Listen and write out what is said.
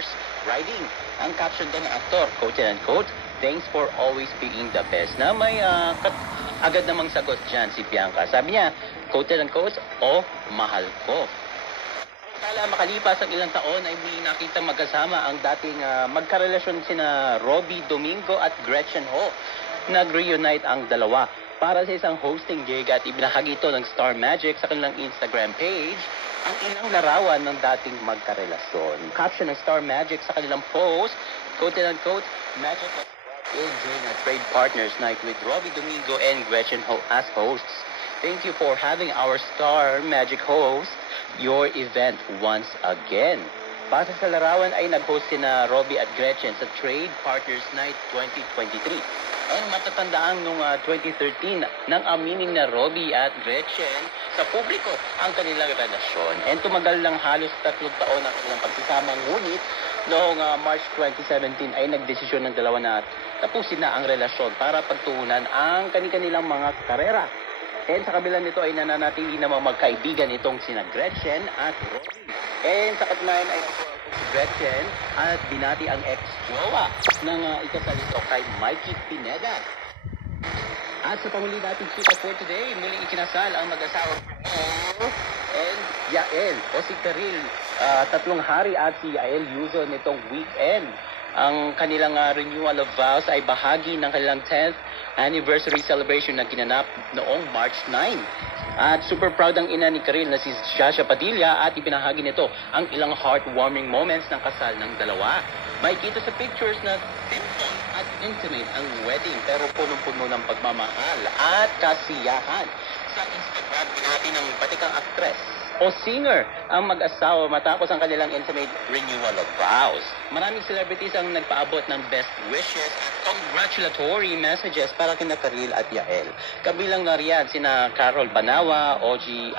horse riding. Ang caption doon ng aktor, quote and unquote, "Thanks for always being the best." Na may agad namang sagot dyan si Bianca. Sabi niya, quote and unquote, "Oh, mahal ko." Kala makalipas ang ilang taon ay may nakita magkasama ang dating magkarelasyon sina Robbie Domingo at Gretchen Ho. Nag-reunite ang dalawa para sa isang hosting gig at ibinahagi ito ng Star Magic sa kanilang Instagram page ang ilang larawan ng dating magkarelasyon. Caption ng Star Magic sa kanilang post, quote and unquote, "Magic was brought in during a trade partners night with Robbie Domingo and Gretchen Ho as hosts. Thank you for having our Star Magic host your event once again." Base sa larawan ay nag-host sina Robbie at Gretchen sa Trade Partners Night 2023. Ang matatandaan noong 2013 nang aminin na Robbie at Gretchen sa publiko ang kanilang relasyon. And tumagal lang halos 3 taon ang kanilang pagsasama. Ngunit noong March 2017 ay nagdesisyon ng dalawa na tapusin na ang relasyon para pagtuunan ang kanilang mga karera. And sa kabila nito ay nananatili namang magkaibigan itong sina Gretchen at Robbie. And sa katunayan ay si Gretchen at binati ang ex-jowa ng ikasal nito kay Mikey Pineda. At sa pamuli natin kita for today, muling ikinasal ang mag-asawa and Yael o si Karil, 3 hari at si Yael Yuzo nitong weekend. Ang kanilang renewal of vows ay bahagi ng kanilang 10th anniversary celebration na ginanap noong March 9. At super proud ang ina ni Karil na si Shasha Padilla at ibinahagi nito ang ilang heartwarming moments ng kasal ng dalawa. May kita sa pictures na simple at intimate ang wedding pero punong-puno ng pagmamahal at kasiyahan. Sa Instagram natin ng batikang aktres o singer ang mag-asawa matapos ang kanilang intimate renewal of vows. Maraming celebrities ang nagpaabot ng best wishes at congratulatory messages para kina Karil at Yael. Kabilang na riyan sina Carol Banawa, OG